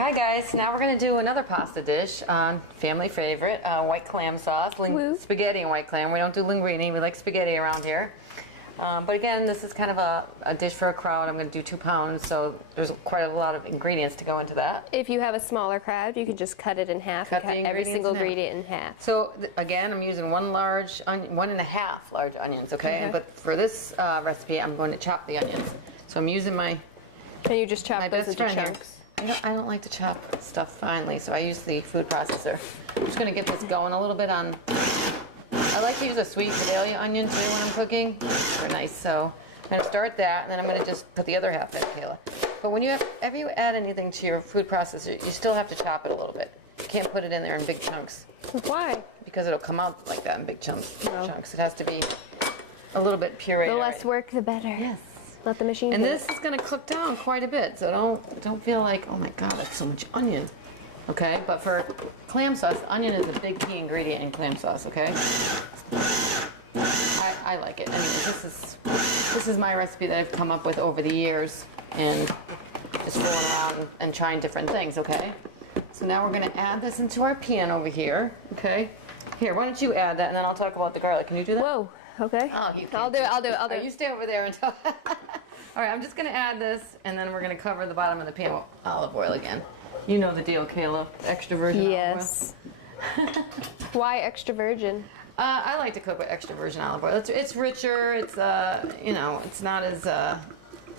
Hi guys, now we're going to do another pasta dish, family favorite, white clam sauce, spaghetti and white clam. We don't do linguini, we like spaghetti around here. But again, this is kind of a dish for a crowd. I'm going to do 2 pounds, so there's quite a lot of ingredients to go into that. If you have a smaller crowd, you could just cut it in half. Cut every single ingredient in half. So again, I'm using 1 large onion, 1.5 large onions, okay? But for this recipe, I'm going to chop the onions. So I'm using my And you just chop those into chunks. I don't like to chop stuff finely, so I use the food processor. I'm just going to get this going a little bit on. I like to use a sweet vidalia onion too when I'm cooking. They're nice, so I'm going to start that, and then I'm going to just put the other half in, Kayla. But whenever you add anything to your food processor, you still have to chop it a little bit. You can't put it in there in big chunks. Why? Because it'll come out like that in big chunks. It has to be a little bit pureed. The less work, the better. Yes. Let the machine. And this is going to cook down quite a bit, so don't feel like, oh my God, that's so much onion. Okay, but for clam sauce, onion is a big key ingredient in clam sauce. Okay, I like it. Anyway, this is my recipe that I've come up with over the years, and just fooling around and trying different things. Okay, so now we're going to add this into our pan over here. Okay, here, why don't you add that, and then I'll talk about the garlic. Can you do that? Whoa. Okay. Oh, you I'll do it. You stay over there until. All right, I'm just going to add this, and then we're going to cover the bottom of the pan with olive oil again. You know the deal, Kayla. Extra virgin olive oil. Yes. Why extra virgin? I like to cook with extra virgin olive oil. It's richer. It's it's not as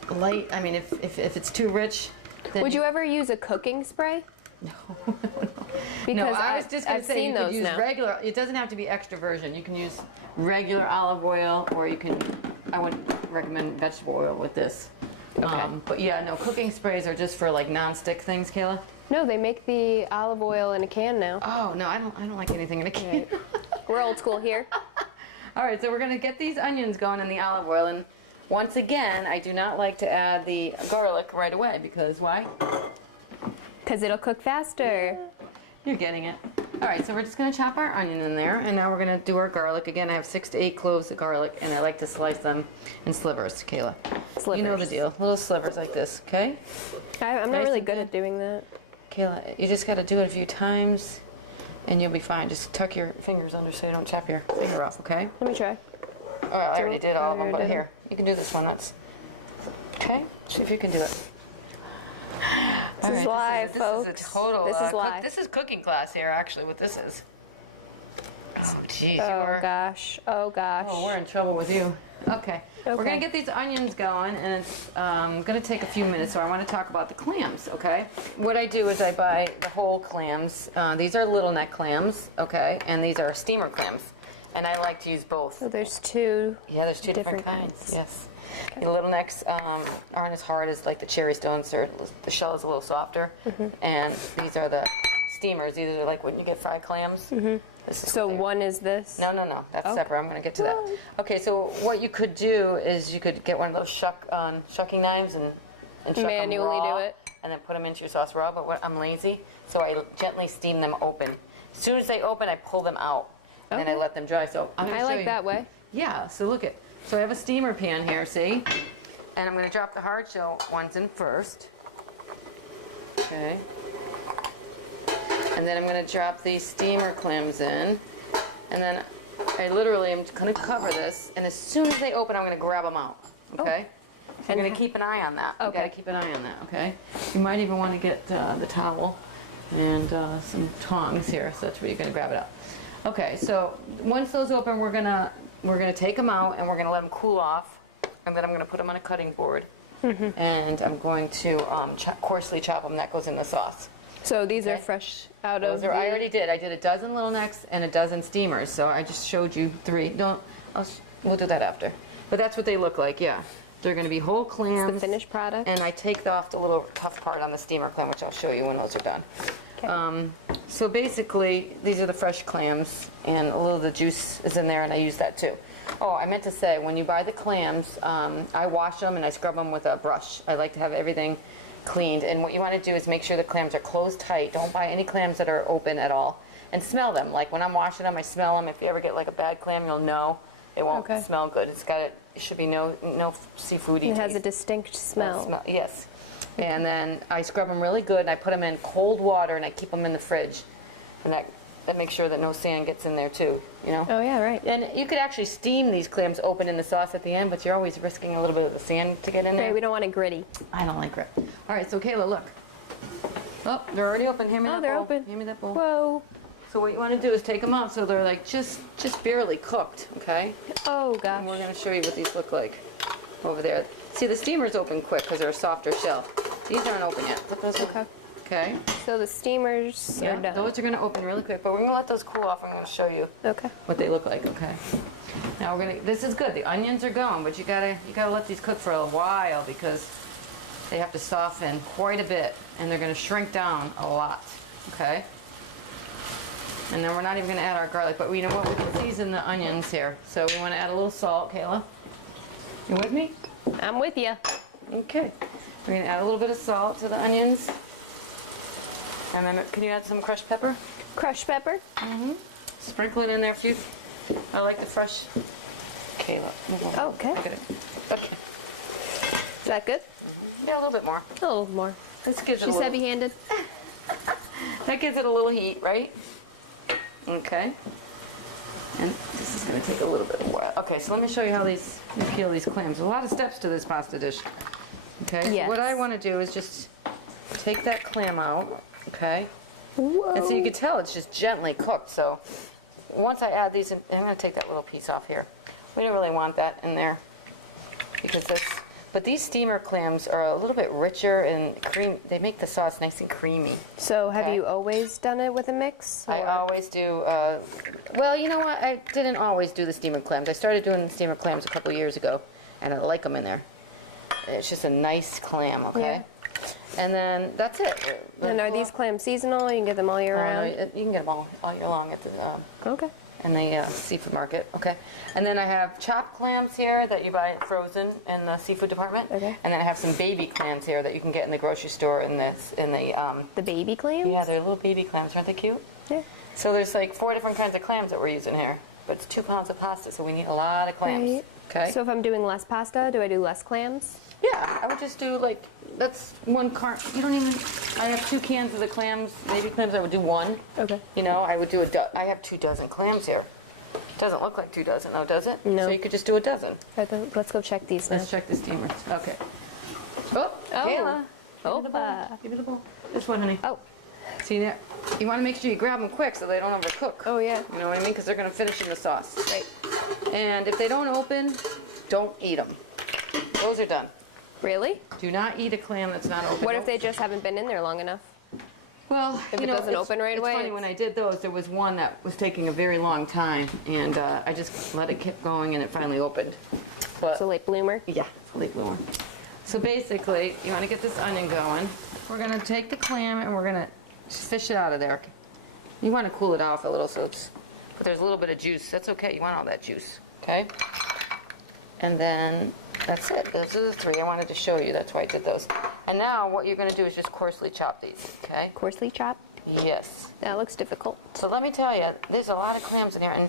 light. I mean, if it's too rich. Then Would you ever use a cooking spray? No. Because no, I was just going to say you could use now. regular. It doesn't have to be extra virgin. You can use regular olive oil, or you can. I would recommend vegetable oil with this. Okay. But yeah, no, cooking sprays are just for like non-stick things, Kayla. No, they make the olive oil in a can now. Oh no, I don't like anything in a can. Right. We're old school here. All right, so we're gonna get these onions going in the olive oil, and once again, I do not like to add the garlic right away because why? Because it'll cook faster. You're getting it. All right, so we're just going to chop our onion in there, and now we're going to do our garlic. Again, I have 6 to 8 cloves of garlic, and I like to slice them in slivers, Kayla. Slivers. You know the deal. Little slivers like this, okay? I'm not really good at doing that. Kayla, you just got to do it a few times, and you'll be fine. Just tuck your fingers under so you don't chop your finger off, okay? Let me try. All right, I already did all of them, but here, you can do this one. Okay? See if you can do it. This is live, folks. This is a total. This is live. This is cooking class here, actually. What this is. Oh, jeez. Oh gosh. Oh gosh. Oh, we're in trouble with you. Okay. We're gonna get these onions going, and it's gonna take a few minutes. So I want to talk about the clams. Okay. What I do is I buy the whole clams. These are littleneck clams. Okay, and these are steamer clams, and I like to use both. So there's two. Yeah, there's two different kinds. Yes. The littlnecks aren't as hard as like the cherry stones. The shell is a little softer, and these are the steamers. These are like when you get fried clams. So one is this? No, that's separate. I'm going to get to that. Okay, so what you could do is you could get one of those shucking knives and shuck manually them raw, do it, and then put them into your sauce raw. But I'm lazy, so I gently steam them open. As soon as they open, I pull them out, and then I let them dry. So I'm going to show you. that way. Yeah. So look at. So I have a steamer pan here, see? And I'm going to drop the hard shell ones in first. Okay. And then I'm going to drop these steamer clams in. And then I literally am going to cover this. And as soon as they open, I'm going to grab them out. Okay? So you're going to keep an eye on that. Okay. You got to keep an eye on that, okay? You might even want to get the towel and some tongs here. So that's where you're going to grab it out. Okay, so once those open, we're gonna take them out and we're gonna let them cool off, and then I'm gonna put them on a cutting board, and I'm going to coarsely chop them. That goes in the sauce. So these are fresh out of. I already did. I did a dozen little necks and a dozen steamers. So I just showed you 3. We'll do that after. But that's what they look like. Yeah, they're gonna be whole clams. The finished product. And I take off the little tough part on the steamer clam, which I'll show you when those are done. Okay. So basically, these are the fresh clams, and a little of the juice is in there, and I use that too. Oh, I meant to say, when you buy the clams, I wash them and I scrub them with a brush. I like to have everything cleaned, and what you want to do is make sure the clams are closed tight. Don't buy any clams that are open at all, and smell them. Like when I'm washing them, I smell them. If you ever get like a bad clam, you'll know it won't smell good. It should be no seafoody. It has a distinct smell. Yes. And then I scrub them really good, and I put them in cold water, and I keep them in the fridge. And that makes sure that no sand gets in there too, you know? Oh, yeah, right. And you could actually steam these clams open in the sauce at the end, but you're always risking a little bit of the sand to get in there. Right, we don't want it gritty. I don't like grit. All right, so Kayla, look. Oh, they're already open. Hand me that bowl. They're open. Hand me that bowl. Whoa. So what you want to do is take them out so they're like just barely cooked, okay? Oh, And gosh. we're going to show you what these look like over there. See, the steamer's open quick because they're a softer shell. These aren't open yet. Flip those Okay. Okay. So the steamers are done. Those are going to open really quick, but we're going to let those cool off. I'm going to show you Okay. what they look like, okay? Now we're going to, this is good. The onions are going, but you gotta let these cook for a while because they have to soften quite a bit and they're going to shrink down a lot, okay? And then we're not even going to add our garlic, but you know what? We can season the onions here. So we want to add a little salt, Kayla. You with me? I'm with you. Okay. We're going to add a little bit of salt to the onions. And then can you add some crushed pepper? Crushed pepper. Sprinkle it in there if you. I like the fresh. Kayla. Okay. Look at it. Okay. Is that good? Yeah, a little bit more. A little more. This gives it a She's little, heavy-handed. that gives it a little heat, right? Okay. And this is going to take a little bit of while. Okay, so let me show you how you peel these clams. There's a lot of steps to this pasta dish. Okay. So Yes. what I want to do is just take that clam out. Okay. Whoa. And so you can tell it's just gently cooked. So once I add these, I'm going to take that little piece off here. We don't really want that in there because this. But these steamer clams are a little bit richer and cream. They make the sauce nice and creamy. So have Okay. you always done it with a mix? I or- always do. Well, you know what? I didn't always do the steamer clams. I started doing the steamer clams a couple years ago, and I like them in there. It's just a nice clam, okay? And then that's it. And are these clams seasonal? You can get them all year round? You can get them all year long at the Okay. in the seafood market. Okay. And then I have chopped clams here that you buy frozen in the seafood department. Okay. And then I have some baby clams here that you can get in the grocery store in the The baby clams? yeah, they're little baby clams. Aren't they cute? Yeah. So there's like 4 different kinds of clams that we're using here. But it's 2 pounds of pasta, so we need a lot of clams. Right. Okay. So if I'm doing less pasta, do I do less clams? Yeah, I would just do like, that's 1 carton. You don't even, I have 2 cans of the clams, baby clams. I would do 1. Okay. You know, I would do I have 2 dozen clams here. Doesn't look like 2 dozen though, does it? No. So you could just do a dozen. All right, let's go check these now. Let's check the steamers. Okay. Oh, Kayla. Opa. Give me the bowl. This one, honey. Oh. See there? You want to make sure you grab them quick so they don't overcook. Oh, yeah. You know what I mean? Because they're going to finish in the sauce. Right. And if they don't open, don't eat them. Those are done. Really? Do not eat a clam that's not open. What if they just haven't been in there long enough? Well, If you it know, doesn't open right away, It's funny, when I did those, there was one that was taking a very long time, and I just let it keep going, and it finally opened. But It's a late bloomer. yeah, it's a late bloomer. So basically, you want to get this onion going. We're going to take the clam and we're going to fish it out of there. You want to cool it off a little, so it's, but there's a little bit of juice. That's okay. You want all that juice, okay? And then that's it. Those are the 3 I wanted to show you. That's why I did those. And now what you're going to do is just coarsely chop these, okay? Coarsely chopped? Yes. That looks difficult. So let me tell you, there's a lot of clams in there, and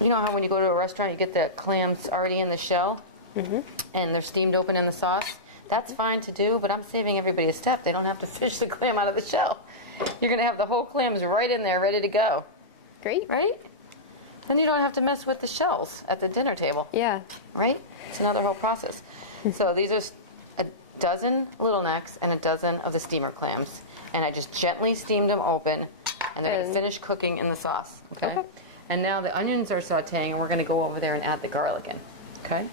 you know how when you go to a restaurant, you get the clams already in the shell, and they're steamed open in the sauce? That's fine to do, but I'm saving everybody a step. They don't have to fish the clam out of the shell. You're going to have the whole clams right in there, ready to go, Great. right? Then you don't have to mess with the shells at the dinner table, Yeah. right? It's another whole process. So these are a dozen littlenecks and a dozen of the steamer clams, and I just gently steamed them open, and they're going to finish cooking in the sauce, okay? And now the onions are sauteing, and we're going to go over there and add the garlic in, okay?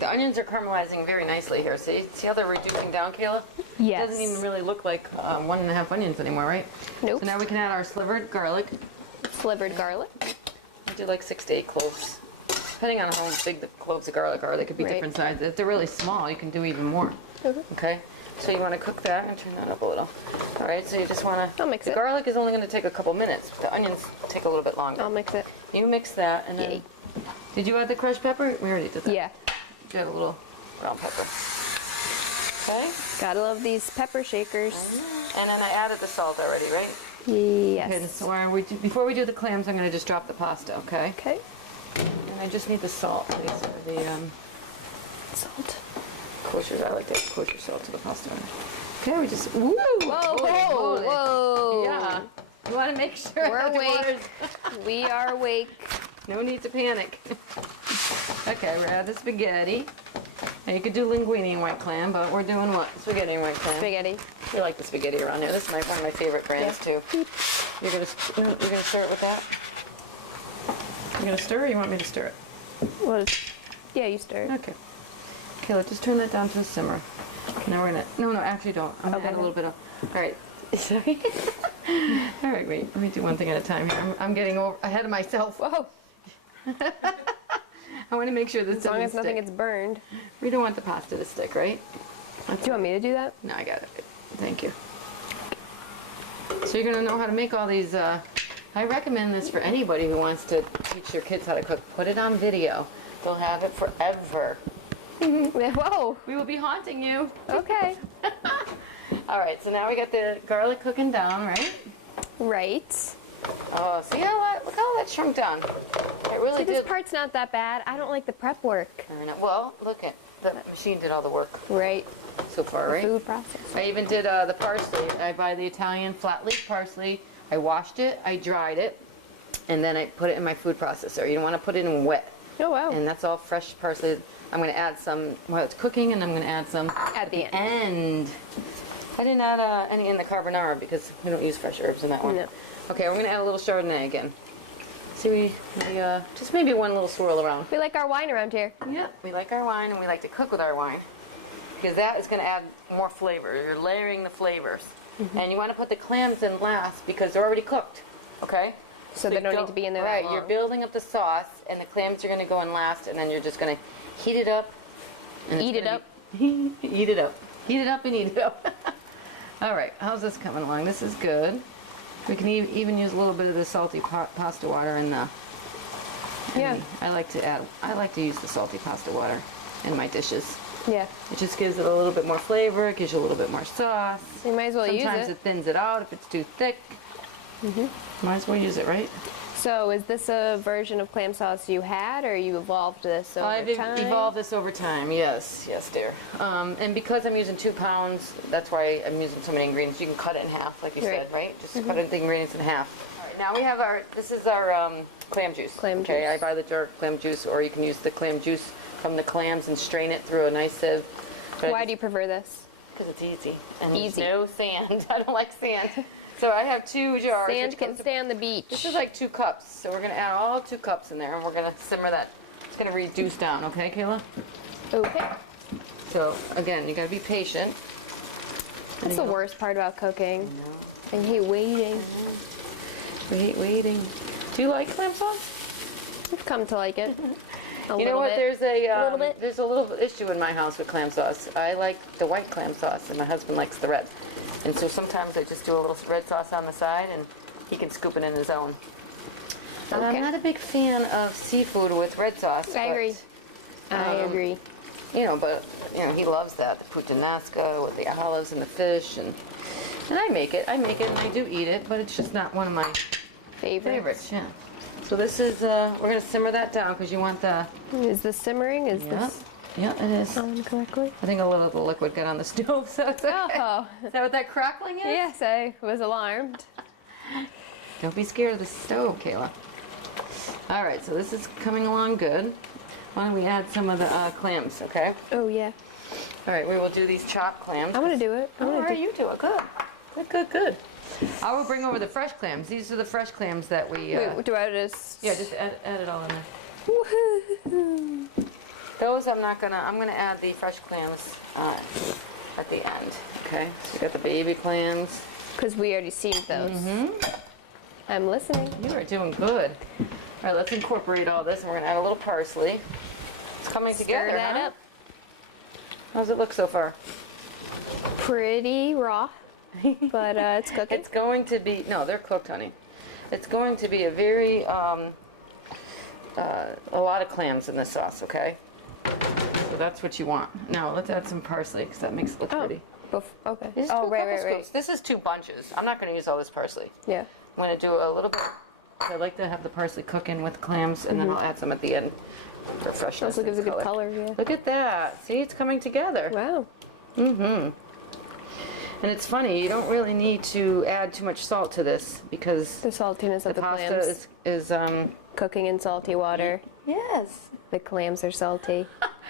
The onions are caramelizing very nicely here. See how they're reducing down, Kayla? Yes. It doesn't even really look like 1.5 onions anymore, right? Nope. So now we can add our slivered garlic. Slivered garlic. I do like 6 to 8 cloves, depending on how big the cloves of garlic are. They could be Right. different sizes. If they're really small, you can do even more. Okay. So you want to cook that and turn that up a little. All right. So you just want to. I'll mix the it. garlic is only going to take a couple minutes. The onions take a little bit longer. I'll mix it. You mix that, and then. Yay. Did you add the crushed pepper? We already did that. Yeah. You add a little brown pepper. Okay. Gotta love these pepper shakers. And then I added the salt already, right? Yes. Okay. So before we do the clams, I'm going to just drop the pasta. Okay. Okay. And I just need the salt, please. Or the Salt. kosher. I like to add kosher salt to the pasta. Okay, we just, woo! Whoa, Holy whoa, moly. whoa. Yeah. You want to make sure We're that the awake. water's- We are awake. No need to panic. Okay, we're at the spaghetti. Now you could do linguini and white clam, but we're doing what? Spaghetti and white clam. Spaghetti. We like the spaghetti around here. This is one of my favorite brands too. You're gonna stir it with that? You're gonna stir, or you want me to stir it? Well, yeah, you stir it. Okay. Okay, let's just turn that down to a simmer. Now we're gonna. No, actually don't. I'm gonna add a little bit of. All right. Sorry. All right, wait. Let me do one thing at a time here. I'm getting ahead of myself. Whoa. I want to make sure this As long doesn't as nothing stick. gets burned. We don't want the pasta to stick, right? Do you want me to do that? No, I got it. Thank you. So you're gonna know how to make all these. I recommend this for anybody who wants to teach your kids how to cook. Put it on video. They'll have it forever. Whoa. We will be haunting you. Okay. All right, so now we got the garlic cooking down, right? Right. Oh, see how look how that shrunk down. It really See, this did. part's not that bad. I don't like the prep work. Well, look at the machine did all the work Right. so far, right? Food process. I even did the parsley. I buy the Italian flat leaf parsley. I washed it, I dried it, and then I put it in my food processor. You don't want to put it in wet. Oh, wow. And that's all fresh parsley. I'm going to add some while it's cooking, and I'm going to add some At the end. I didn't add any in the carbonara because we don't use fresh herbs in that one. No. Okay, we're going to add a little Chardonnay again. See, we just maybe one little swirl around. We like our wine around here. Yeah, we like our wine, and we like to cook with our wine because that is going to add more flavor. You're layering the flavors. And you want to put the clams in last because they're already cooked, okay? So they don't need to be in there that Right, long. you're building up the sauce, and the clams are going to go in last, and then you're just going to heat it up. And Eat it up. Eat it up. Heat it up and eat it up. All right, how's this coming along? This is good. We can even use a little bit of the salty pasta water in the... Yeah. I like to use the salty pasta water in my dishes. Yeah. It just gives it a little bit more flavor. It gives you a little bit more sauce. You might as well use Sometimes it. it thins it out if it's too thick. Might as well use it, right? So is this a version of clam sauce you had, or you evolved this over I've time? evolved this over time, yes, dear. And because I'm using 2 pounds, that's why I'm using so many ingredients. You can cut it in half, like you said, right? Just cut the ingredients in half. All right, now we have this is our clam juice. Clam okay, juice. I buy the jar of clam juice, or you can use the clam juice from the clams and strain it through a nice sieve. Why do you prefer this? Because it's easy. And Easy. there's no sand. I don't like sand. So I have 2 jars. Sand which can comes to- stay on the beach. This is like 2 cups. So we're going to add all 2 cups in there, and we're going to simmer that. It's going to reduce down, okay, Kayla? Okay. So, again, you got to be patient. That's the worst part about cooking. I hate waiting. Waiting. Do you like clam sauce? I've come to like it. You know what? Bit. There's a little issue in my house with clam sauce. I like the white clam sauce, and my husband likes the red. And so sometimes I just do a little red sauce on the side, and he can scoop it in his own. And I'm Okay. not a big fan of seafood with red sauce. I agree. I agree. You know, but he loves that, the puttanesca with the olives and the fish, and I make it, and I do eat it, but it's just not one of my favorites. Yeah. So this is we're gonna simmer that down because you want the. Is this simmering? Is Yeah. this Yeah, it is. on correctly? I think a little of the liquid got on the stove, so it's okay. Oh. Is that what that crackling is? Yes, I was alarmed. Don't be scared of the stove, Kayla. All right, so this is coming along good. Why don't we add some of the clams, okay? Oh, yeah. All right, we will do these chopped clams. I'm going to do it. All right, you do it. Good. I will bring over the fresh clams. These are the fresh clams that we... Wait, do I just... Yeah, just add it all in there. Woohoo. Those I'm gonna add the fresh clams at the end, okay? So we got the baby clams. Because we already steamed those. I'm listening. You are doing good. All right, let's incorporate all this, and we're gonna add a little parsley. It's coming together, Stir that huh? up. How's it look so far? Pretty raw, but it's cooking. It's going to be, no, they're cooked, honey. It's going to be a very, a lot of clams in this sauce, okay? So that's what you want. Now, let's add some parsley, because that makes it look pretty. Okay. This is Oh, two right. couple scoops. This is 2 bunches. I'm not going to use all this parsley. Yeah. I'm going to do a little bit So I like to have the parsley cooking with clams, and then I'll add some at the end for freshness. Also gives a good color, yeah. Look at that. See, it's coming together. Wow. And it's funny, you don't really need to add too much salt to this because The saltiness of the pasta clams. is Cooking in salty water. yes. The clams are salty.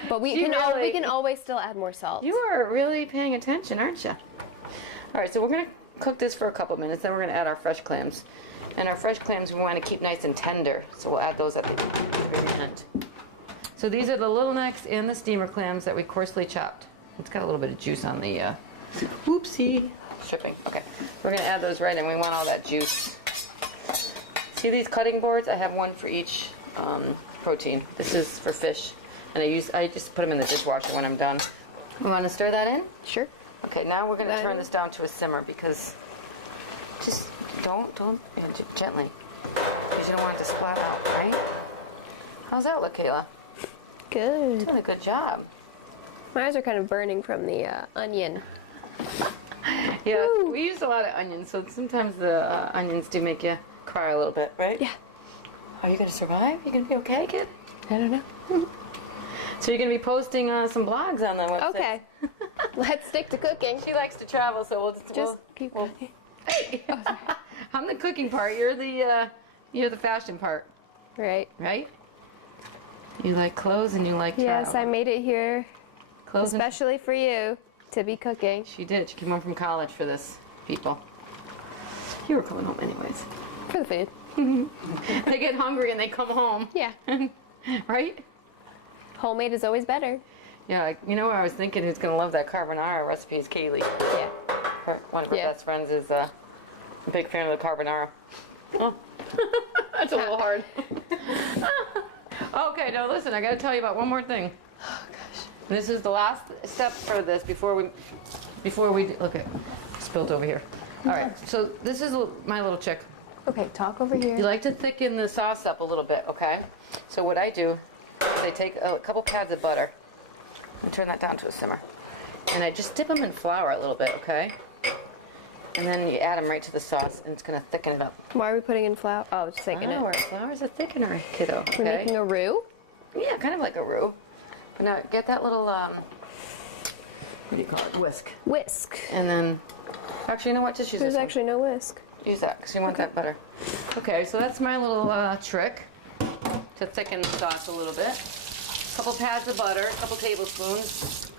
But we You really- can always still add more salt. You are really paying attention, aren't you? All right, so we're going to cook this for a couple minutes, then we're going to add our fresh clams. And our fresh clams we want to keep nice and tender, so we'll add those at the very end. So these are the little necks and the steamer clams that we coarsely chopped. It's got a little bit of juice on the whoopsie stripping. Okay, we're going to add those right in. We want all that juice. See these cutting boards? I have one for each protein. This is for fish, and I just put them in the dishwasher when I'm done. We want to stir that in? Sure. Okay, now we're going to turn this down to a simmer because just don't gently. Because you don't want it to splat out, right? How's that look, Kayla? Good. Doing a good job. My eyes are kind of burning from the onion. Yeah, we use a lot of onions, so sometimes the onions do make you cry a little bit, right? Yeah. Are you going to survive? You going to be okay, kid? I don't know. So you're going to be posting some blogs on the website. Okay. Let's stick to cooking. She likes to travel, so we'll Just keep cooking. Hey, I'm the cooking part. You're the fashion part, Right. right? You like clothes and you like Yes, travel. I made it here Clothes and especially for you to be cooking. she did. She came home from college for this, people. You were coming home anyways. For the food. They get hungry and they come home, Yeah. right? Homemade is always better. Yeah, you know what I was thinking who's going to love that carbonara recipe is Kaylee. Yeah. One of her Yeah. best friends is a big fan of the carbonara. Oh, that's a little hard. Okay, now listen, I got to tell you about one more thing. Oh gosh. This is the last step for this before we look at spilled over here. All right, so this is my little chick. Okay, talk over here. You like to thicken the sauce up a little bit, okay? So what I do is I take a couple pads of butter and turn that down to a simmer. And I just dip them in flour a little bit, okay? And then you add them right to the sauce, and it's going to thicken it up. Why are we putting in flour? Oh, just taking it. Flour's a thickener, kiddo, okay? We're making a roux? Yeah, kind of like a roux. But now get that little, what do you call it? Whisk. Whisk. And then, actually, you know what? Just use There's this one. actually no whisk. Use that, because you want that butter. Okay, so that's my little trick to thicken the sauce a little bit. A couple pads of butter, a couple tablespoons,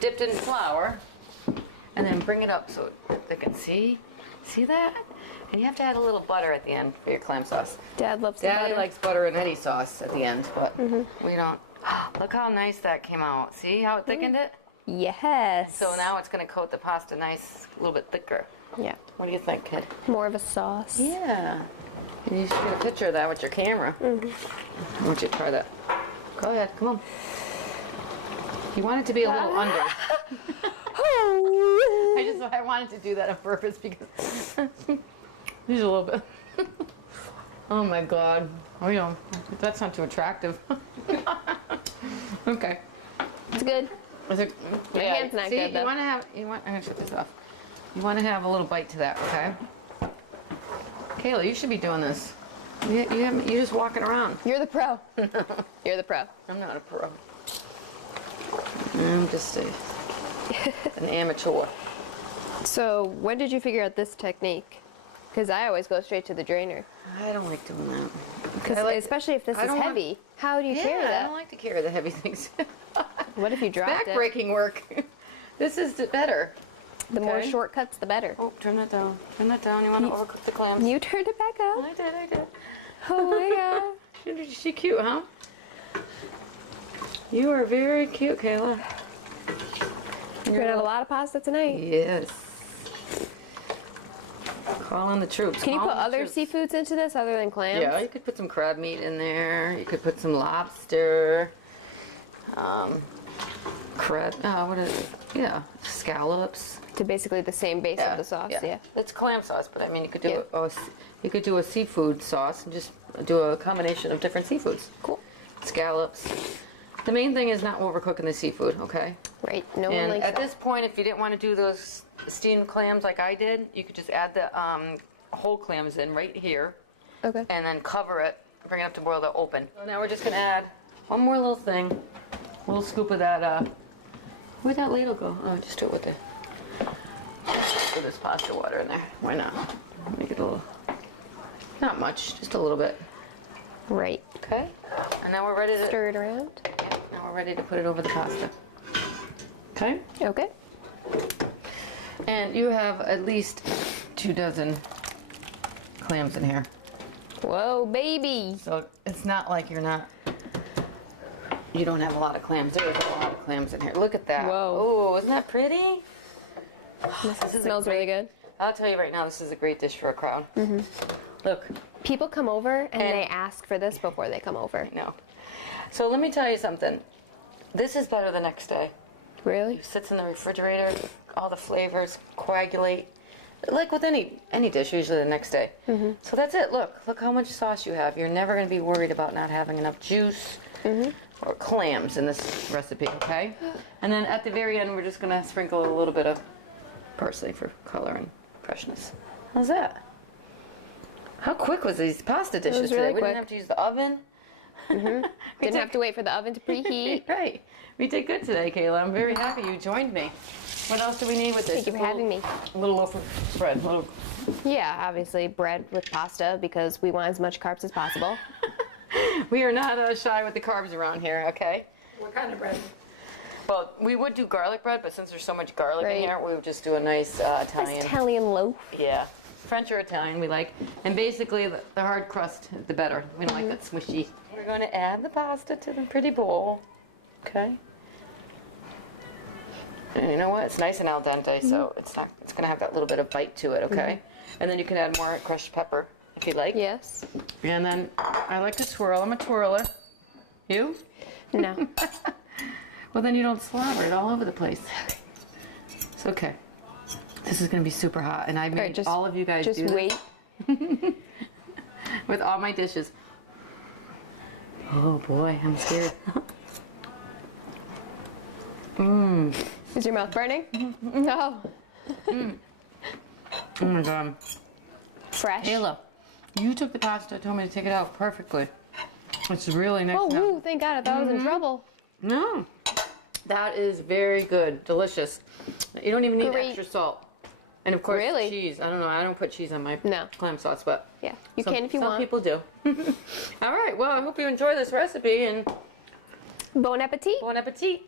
dipped in flour, and then bring it up so they can see that? And you have to add a little butter at the end for your clam sauce. Dad loves the Dad butter. likes butter in any sauce at the end, but we don't. Look how nice that came out. See how it thickened it? Yes. So now it's going to coat the pasta nice, a little bit thicker. Yeah. What do you think, kid? More of a sauce. Yeah. And you should get a picture of that with your camera. I want you to try that. Go ahead, come on. You want it to be a little under. I wanted to do that on purpose because he's a little bit. Oh my God. Oh yeah, that's not too attractive. Okay. It's good. Is it, My hand's not good, though. I'm gonna shut this off. You want to have a little bite to that, okay? Kayla, you should be doing this. You're just walking around. You're the pro. You're the pro. I'm not a pro. I'm just an amateur. So when did you figure out this technique? Because I always go straight to the drainer. I don't like doing that. Because especially if this I is don't want- heavy, how do you carry I that? don't like to carry the heavy things. What if you dropped it? Back-breaking work. This is better. The more Okay. shortcuts, the better. Oh, turn that down. Turn that down. You want to overcook the clams? You turned it back up. I did. Oh my god. She cute, huh? You are very cute, Kayla. We're gonna have a lot of pasta tonight. Yes. Call on the troops. Can you Call put on the other troops. seafoods into this other than clams? Yeah, you could put some crab meat in there. You could put some lobster. Crab. What is it? Yeah, scallops. To basically the same base of the sauce. Yeah. It's clam sauce, but I mean, you could do a seafood sauce and just do a combination of different seafoods. Cool. Scallops. The main thing is not overcooking the seafood, okay? Right. No one And likes at that. this point, if you didn't want to do those steamed clams like I did, you could just add the whole clams in right here. Okay. And then cover it, bring it up to boil, they'll open. So now we're just gonna add one more little thing. A little scoop of that, where'd that ladle go? Oh, just do it with this pasta water in there. Why not? Make it a little, not much, just a little bit. Right. Okay. And now we're ready to Stir it around. Yeah, now we're ready to put it over the pasta. Okay? Okay. And you have at least 2 dozen clams in here. Whoa, baby. So it's not like you don't have a lot of clams. There's a lot of clams in here. Look at that. Whoa. Oh, isn't that pretty? This smells really good. I'll tell you right now, this is a great dish for a crowd. Mm-hmm. Look. People come over and they ask for this before they come over. No. So let me tell you something. This is better the next day. Really? It sits in the refrigerator, all the flavors coagulate. Like with any dish, usually the next day. Mm-hmm. So that's it. Look how much sauce you have. You're never going to be worried about not having enough juice or clams in this recipe, okay? And then at the very end, we're just going to sprinkle a little bit of parsley for color and freshness. How's that? How quick was these pasta dishes really today? We quick. didn't have to use the oven. Didn't have to wait for the oven to preheat. Right. We did good today, Kayla. I'm very happy you joined me. What else do we need with this? Thank you for having me. A little loaf of bread. Yeah, obviously bread with pasta because we want as much carbs as possible. We are not shy with the carbs around here, okay? What kind of bread? Well, we would do garlic bread, but since there's so much garlic in here, we would just do a nice Italian. Italian loaf. Yeah. French or Italian we like. And basically, the hard crust, the better. We don't like that smushy. We're going to add the pasta to the pretty bowl. Okay? And you know what? It's nice and al dente, so it's going to have that little bit of bite to it, okay? And then you can add more crushed pepper if you like. Yes. And then I like to swirl. I'm a twirler. You? No. Well, then you don't slobber it all over the place. It's okay. This is going to be super hot, and I made all of you guys do this. Just wait. With all my dishes. Oh boy, I'm scared. Is your mouth burning? No. Oh my god. Fresh. Kayla, you took the pasta, told me to take it out perfectly. It's really nice. Oh, woo, thank God. I thought I was in trouble. No. That is very good. Delicious. You don't even need extra salt. And of course, cheese. I don't know. I don't put cheese on my clam sauce, but yeah, you can if you want. Some people do. All right. Well, I hope you enjoy this recipe and Bon appetit. bon appetit.